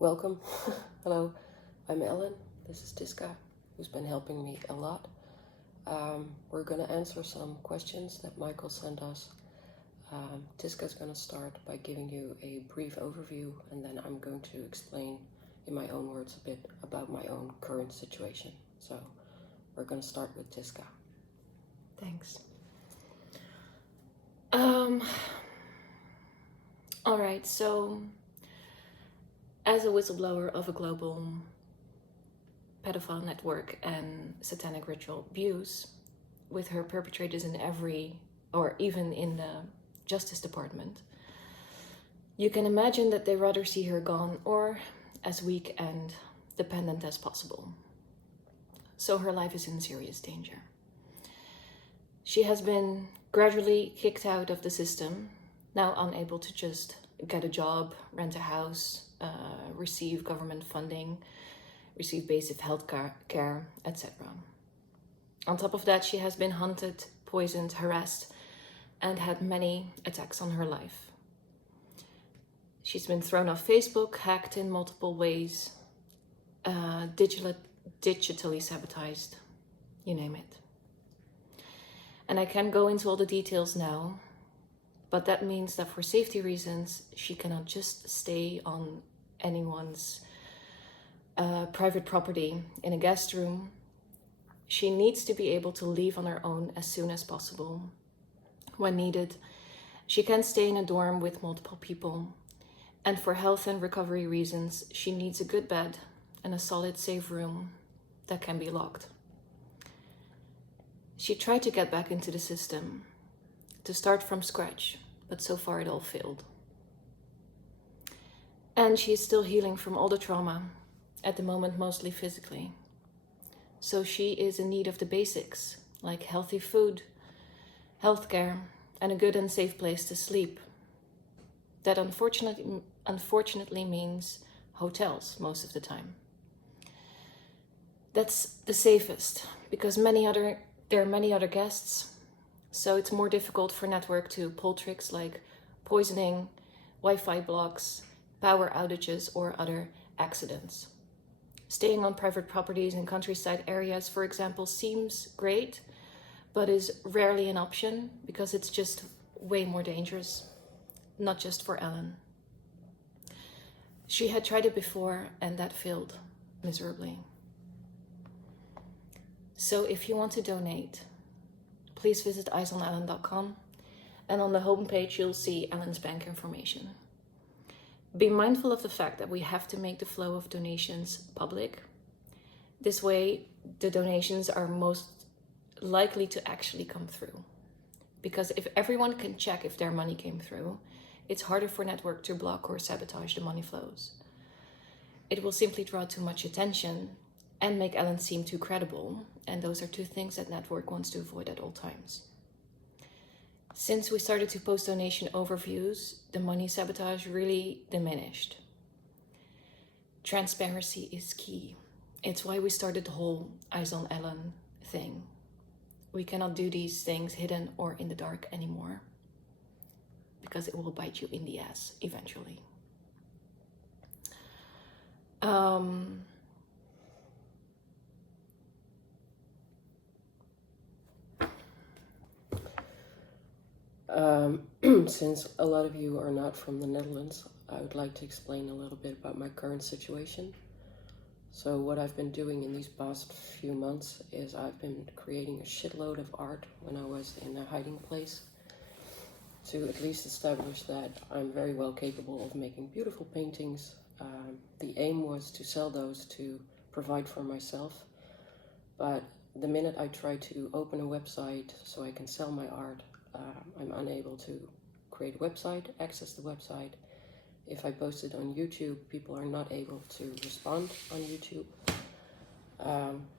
Welcome. Hello, I'm Ellen. This is Thiska, who's been helping me a lot. We're going to answer some questions that Michael sent us. Thiska's going to start by giving you a brief overview, and then I'm going to explain in my own words a bit about my own current situation. So we're going to start with Thiska. Thanks. All right, so as a whistleblower of a global pedophile network and satanic ritual abuse, with her perpetrators in every, or even in the Justice Department, you can imagine that they rather see her gone or as weak and dependent as possible. So her life is in serious danger. She has been gradually kicked out of the system, now unable to just get a job, rent a house, receive government funding, receive basic health care, etc. On top of that, she has been hunted, poisoned, harassed, and had many attacks on her life. She's been thrown off Facebook, hacked in multiple ways, digitally sabotaged, you name it. And I can't go into all the details now, but that means that for safety reasons, she cannot just stay on anyone's private property in a guest room. She needs to be able to leave on her own as soon as possible. When needed, she can stay in a dorm with multiple people. And for health and recovery reasons, she needs a good bed and a solid, safe room that can be locked. She tried to get back into the system, to start from scratch, but so far it all failed. And she is still healing from all the trauma, at the moment mostly physically. So she is in need of the basics, like healthy food, healthcare, and a good and safe place to sleep. That unfortunately means hotels most of the time. That's the safest, because there are many other guests, so it's more difficult for network to pull tricks like poisoning, Wi-Fi blocks, power outages, or other accidents. Staying on private properties in countryside areas, for example, seems great, but is rarely an option because it's just way more dangerous, not just for Ellen. She had tried it before and that failed miserably. So if you want to donate, please visit eyesonellen.com, and on the homepage you'll see Ellen's bank information. Be mindful of the fact that we have to make the flow of donations public. This way, the donations are most likely to actually come through. Because if everyone can check if their money came through, it's harder for network to block or sabotage the money flows. It will simply draw too much attention and make Ellen seem too credible, and those are two things that network wants to avoid at all times. Since we started to post donation overviews, the money sabotage really diminished. Transparency is key. It's why we started the whole Eyes on Ellen thing. We cannot do these things hidden or in the dark anymore, because it will bite you in the ass eventually. Since a lot of you are not from the Netherlands, I would like to explain a little bit about my current situation. So what I've been doing in these past few months is I've been creating a shitload of art when I was in a hiding place, to at least establish that I'm very well capable of making beautiful paintings. The aim was to sell those to provide for myself, but the minute I try to open a website so I can sell my art, I'm unable to create a website, access the website. If I post it on YouTube, people are not able to respond on YouTube.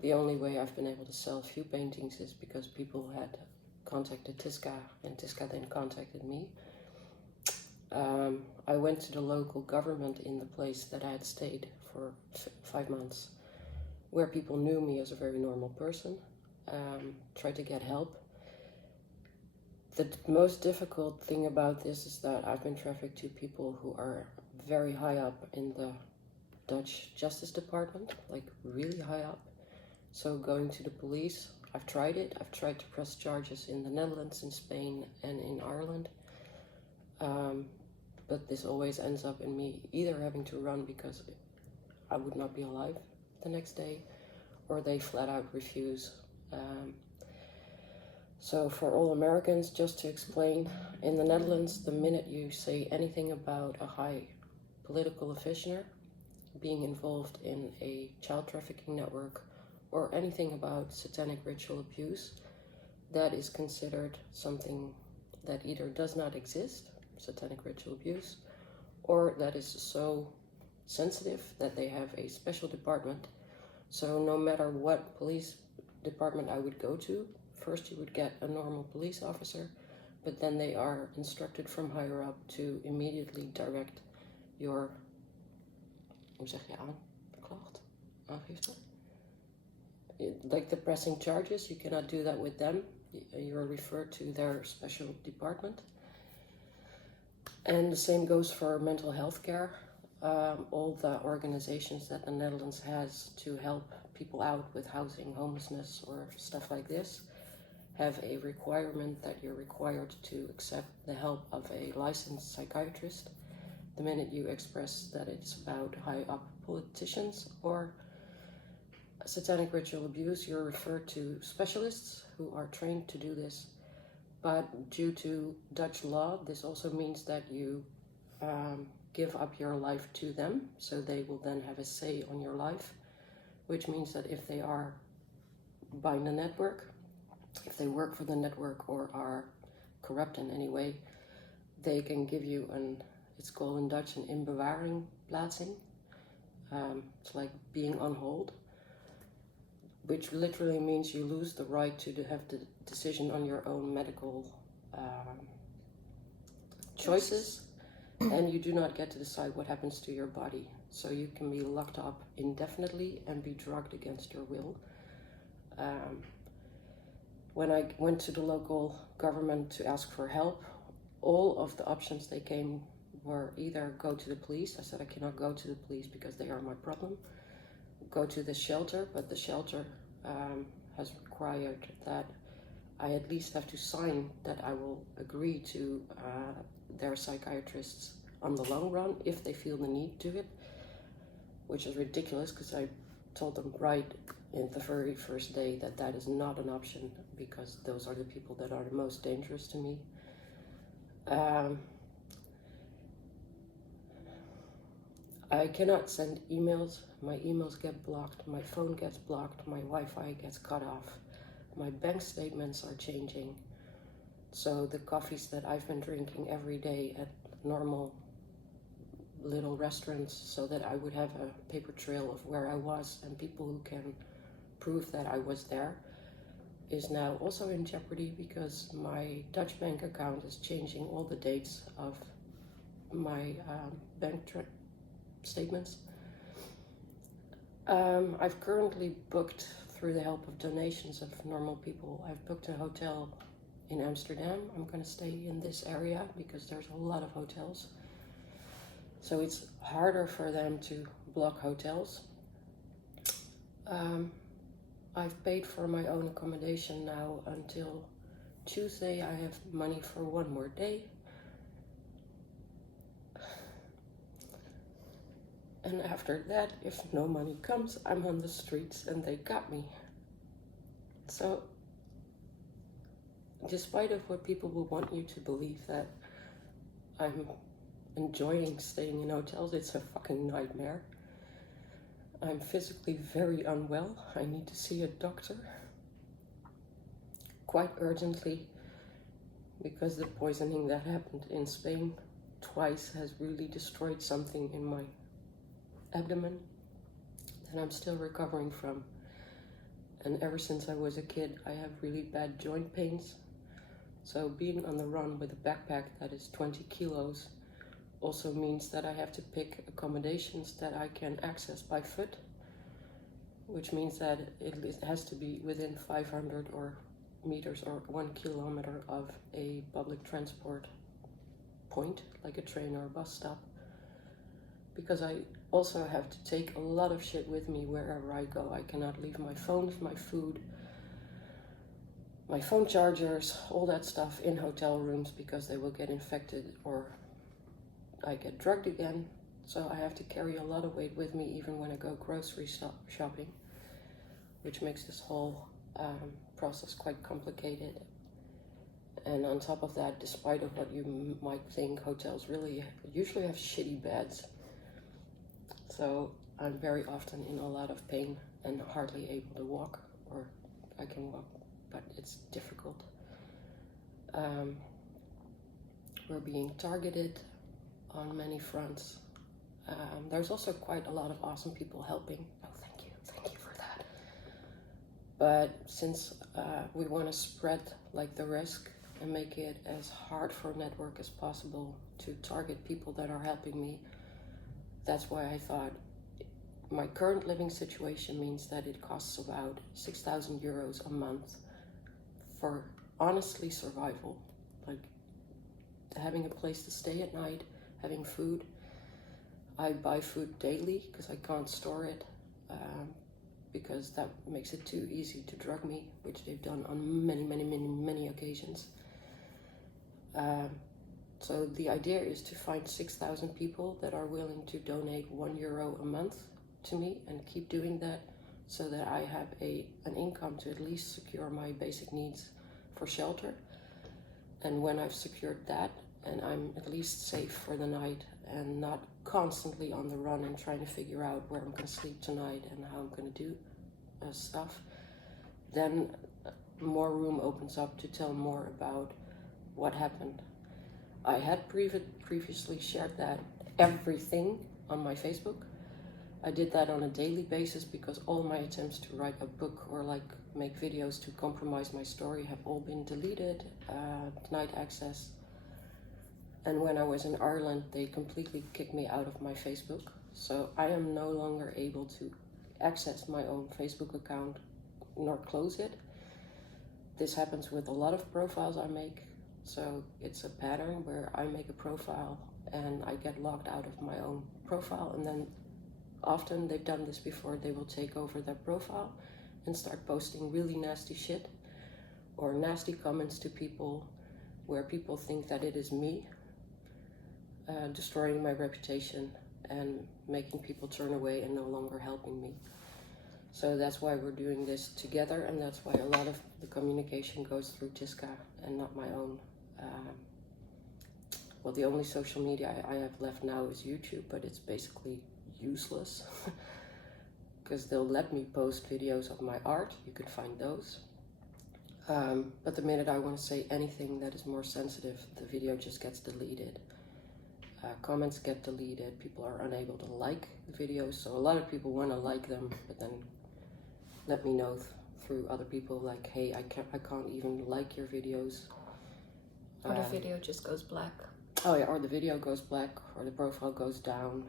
The only way I've been able to sell a few paintings is because people had contacted Thiska, and Thiska then contacted me. I went to the local government in the place that I had stayed for 5 months, where people knew me as a very normal person, tried to get help. The most difficult thing about this is that I've been trafficked to people who are very high up in the Dutch Justice Department, like really high up. So going to the police, I've tried it. I've tried to press charges in the Netherlands, in Spain, and in Ireland. But this always ends up in me either having to run because I would not be alive the next day, or they flat out refuse. So for all Americans, just to explain, in the Netherlands, the minute you say anything about a high political official being involved in a child trafficking network or anything about satanic ritual abuse, that is considered something that either does not exist, satanic ritual abuse, or that is so sensitive that they have a special department. So no matter what police department I would go to, first you would get a normal police officer, but then they are instructed from higher up to immediately direct your, hoe zeg je aanklacht? Aangifte? Like the pressing charges, you cannot do that with them. You're referred to their special department. And the same goes for mental health care. All the organizations that the Netherlands has to help people out with housing, homelessness, or stuff like this have a requirement that you're required to accept the help of a licensed psychiatrist the minute you express that it's about high up politicians or satanic ritual abuse. You're referred to specialists who are trained to do this. But due to Dutch law, this also means that you give up your life to them, so they will then have a say on your life, which means that if they are by the network, if they work for the network or are corrupt in any way, they can give you it's called in Dutch an inbewaringplaatsing. It's like being on hold, which literally means you lose the right to have the decision on your own medical choices, and you do not get to decide what happens to your body. So you can be locked up indefinitely and be drugged against your will. When I went to the local government to ask for help, all of the options they came were either go to the police. I said I cannot go to the police because they are my problem. Go to the shelter, but the shelter has required that I at least have to sign that I will agree to their psychiatrists on the long run if they feel the need to it, which is ridiculous because I told them right in the very first day that that is not an option because those are the people that are the most dangerous to me. I cannot send emails. My emails get blocked, my phone gets blocked, my Wi-Fi gets cut off, my bank statements are changing. So the coffees that I've been drinking every day at normal little restaurants so that I would have a paper trail of where I was and people who can prove that I was there is now also in jeopardy because my Dutch bank account is changing all the dates of my bank statements. I've currently booked, through the help of donations of normal people, I've booked a hotel in Amsterdam. I'm going to stay in this area because there's a lot of hotels. So it's harder for them to block hotels. I've paid for my own accommodation now until Tuesday. I have money for one more day. And after that, if no money comes, I'm on the streets and they got me. So, despite of what people will want you to believe that I'm enjoying staying in hotels, it's a fucking nightmare. I'm physically very unwell. I need to see a doctor quite urgently because the poisoning that happened in Spain twice has really destroyed something in my abdomen that I'm still recovering from. And ever since I was a kid, I have really bad joint pains. So being on the run with a backpack that is 20 kilos also means that I have to pick accommodations that I can access by foot, which means that it has to be within 500 or meters or 1 kilometer of a public transport point, like a train or a bus stop, because I also have to take a lot of shit with me wherever I go. I cannot leave my phone, my food, my phone chargers, all that stuff in hotel rooms because they will get infected or I get drugged again. So I have to carry a lot of weight with me even when I go grocery shopping, which makes this whole process quite complicated. And on top of that, despite of what you might think, hotels really usually have shitty beds. So I'm very often in a lot of pain and hardly able to walk, or I can walk, but it's difficult. We're being targeted on many fronts. There's also quite a lot of awesome people helping. Oh, thank you for that. But since we want to spread like the risk and make it as hard for a network as possible to target people that are helping me, that's why I thought my current living situation means that it costs about 6,000 euros a month for honestly survival, like having a place to stay at night, having food. I buy food daily because I can't store it because that makes it too easy to drug me, which they've done on many occasions. So the idea is to find 6,000 people that are willing to donate €1 a month to me and keep doing that so that I have an income to at least secure my basic needs for shelter. And when I've secured that and I'm at least safe for the night and not constantly on the run and trying to figure out where I'm going to sleep tonight and how I'm going to do stuff, then more room opens up to tell more about what happened. I had previously shared that everything on my Facebook. I did that on a daily basis because all my attempts to write a book or like make videos to compromise my story have all been deleted, denied access. And when I was in Ireland, they completely kicked me out of my Facebook. So I am no longer able to access my own Facebook account nor close it. This happens with a lot of profiles I make. So it's a pattern where I make a profile and I get logged out of my own profile, and then often they've done this before, they will take over that profile and start posting really nasty shit or nasty comments to people where people think that it is me, destroying my reputation and making people turn away and no longer helping me. So that's why we're doing this together, and that's why a lot of the communication goes through Thiska and not my own. Well, the only social media I have left now is YouTube, but it's basically useless because they'll let me post videos of my art. You could find those. But the minute I want to say anything that is more sensitive, the video just gets deleted. Comments get deleted. People are unable to like the videos. So a lot of people want to like them, but then let me know through other people like, hey, I can't even like your videos. Or the video just goes black. Oh yeah, or the video goes black, or the profile goes down,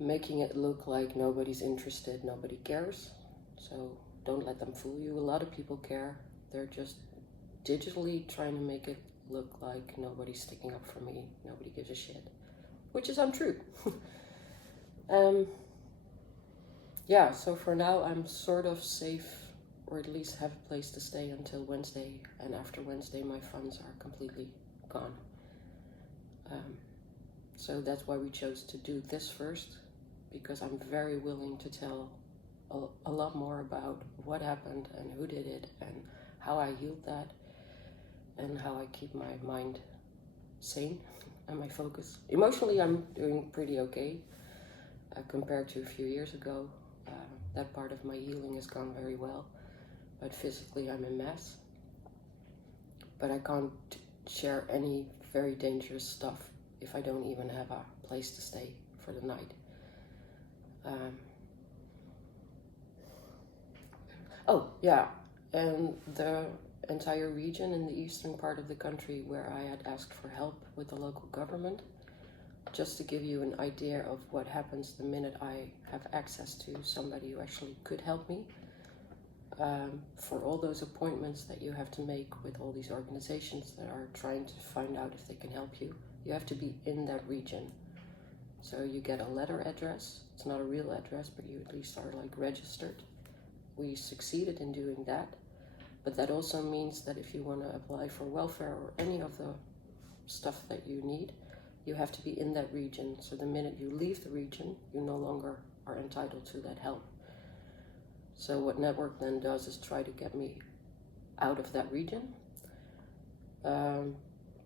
making it look like nobody's interested, nobody cares. So don't let them fool you. A lot of people care. They're just digitally trying to make it look like nobody's sticking up for me, nobody gives a shit, which is untrue. Yeah, so for now I'm sort of safe, or at least have a place to stay until Wednesday, and after Wednesday my funds are completely gone. So that's why we chose to do this first, because I'm very willing to tell a lot more about what happened and who did it and how I healed that and how I keep my mind sane and my focus. Emotionally I'm doing pretty okay compared to a few years ago. That part of my healing has gone very well. But physically I'm a mess. But I can't share any very dangerous stuff if I don't even have a place to stay for the night. Oh yeah, and the entire region in the eastern part of the country where I had asked for help with the local government, just to give you an idea of what happens the minute I have access to somebody who actually could help me. For all those appointments that you have to make with all these organizations that are trying to find out if they can help you, you have to be in that region. So you get a letter address. It's not a real address, but you at least are like registered. We succeeded in doing that. But that also means that if you want to apply for welfare or any of the stuff that you need, you have to be in that region. So the minute you leave the region, you no longer are entitled to that help. So what Network then does is try to get me out of that region.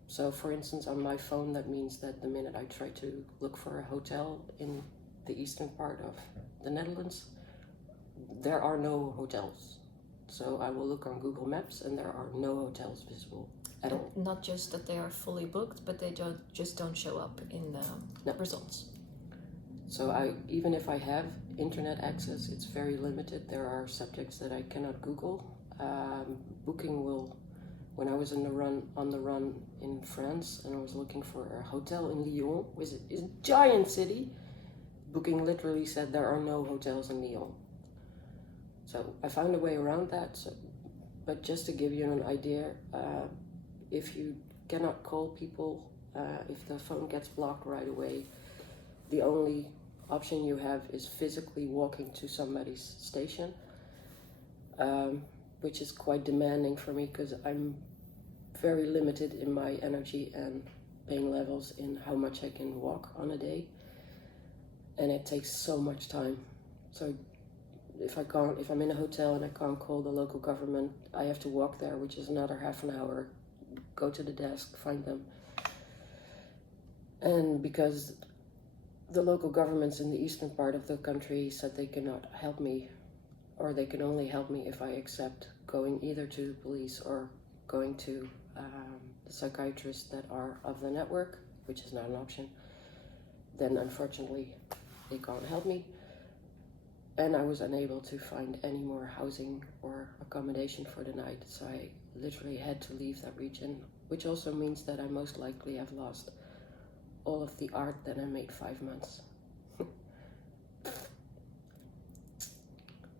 So for instance, on my phone, that means that the minute I try to look for a hotel in the eastern part of the Netherlands, there are no hotels. So I will look on Google Maps and there are no hotels visible at all. Not just that they are fully booked, but they don't show up in the results. So even if I have internet access, it's very limited. There are subjects that I cannot Google. Booking will, when I was on the run in France and I was looking for a hotel in Lyon, which is a giant city, Booking literally said there are no hotels in Lyon. So I found a way around that. But just to give you an idea, if you cannot call people, if the phone gets blocked right away, the only option you have is physically walking to somebody's station, which is quite demanding for me because I'm very limited in my energy and pain levels in how much I can walk on a day, and it takes so much time. So if I'm in a hotel and I can't call the local government, I have to walk there, which is another half an hour, go to the desk, find them. And because the local governments in the eastern part of the country said they cannot help me, or they can only help me if I accept going either to the police or going to the psychiatrists that are of the network, which is not an option, then unfortunately they can't help me. And I was unable to find any more housing or accommodation for the night, so I literally had to leave that region, which also means that I most likely have lost all of the art that I made 5 months.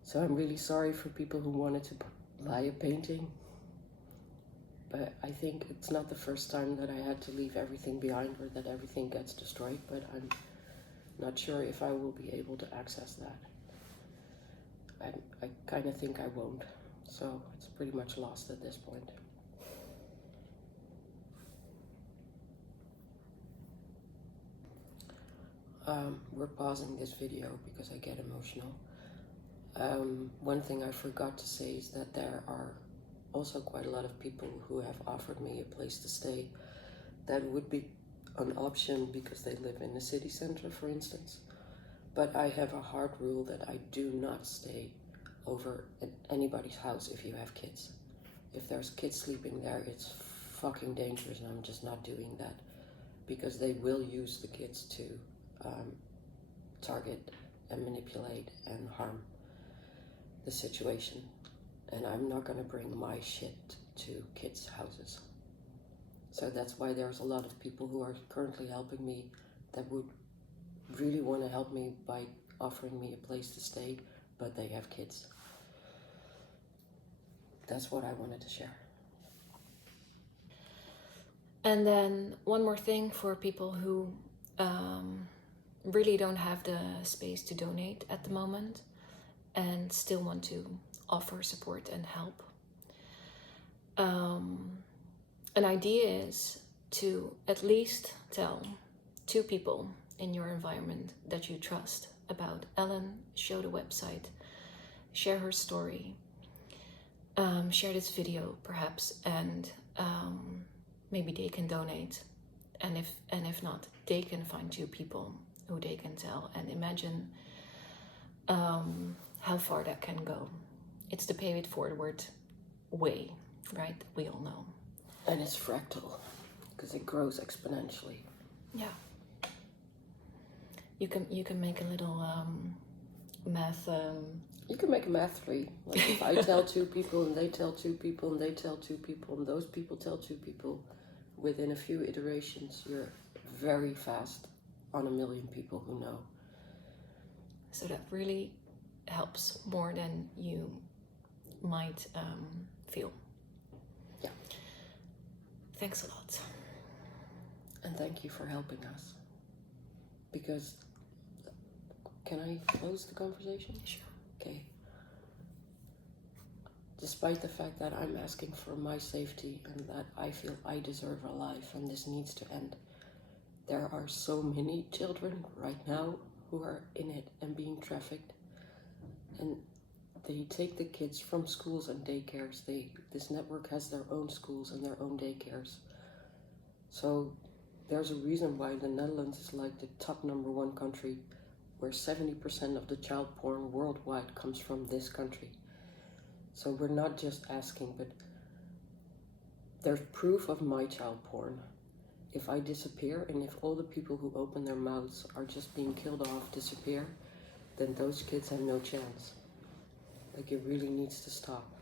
So I'm really sorry for people who wanted to buy a painting, but I think it's not the first time that I had to leave everything behind or that everything gets destroyed, but I'm not sure if I will be able to access that. I kind of think I won't, so it's pretty much lost at this point. We're pausing this video because I get emotional. One thing I forgot to say is that there are also quite a lot of people who have offered me a place to stay that would be an option because they live in the city center, for instance. But I have a hard rule that I do not stay over at anybody's house if you have kids. If there's kids sleeping there, it's fucking dangerous, and I'm just not doing that because they will use the kids to target and manipulate and harm the situation. And I'm not going to bring my shit to kids' houses. So that's why there's a lot of people who are currently helping me that would really want to help me by offering me a place to stay, but they have kids. That's what I wanted to share. And then one more thing for people who really don't have the space to donate at the moment and still want to offer support and help. An idea is to at least tell 2 people in your environment that you trust about Ellen, show the website, share her story, share this video perhaps, and maybe they can donate. And if not, they can find 2 people who they can tell, and imagine how far that can go. It's the pay it forward way, right? We all know. And it's fractal, because it grows exponentially. Yeah. You can make a little math. You can make a math tree. Like if I tell 2 people and they tell 2 people and they tell 2 people and those people tell 2 people, within a few iterations, you're very fast on 1 million people who know. So that really helps more than you might feel. Yeah. Thanks a lot. And thank you for helping us. because, can I close the conversation? Sure. Okay. Despite the fact that I'm asking for my safety and that I feel I deserve a life and this needs to end, there are so many children right now who are in it and being trafficked. And they take the kids from schools and daycares. This network has their own schools and their own daycares. So there's a reason why the Netherlands is like the top #1 country, where 70% of the child porn worldwide comes from this country. So we're not just asking, but there's proof of my child porn. If I disappear, and if all the people who open their mouths are just being killed off disappear, then those kids have no chance. Like, it really needs to stop.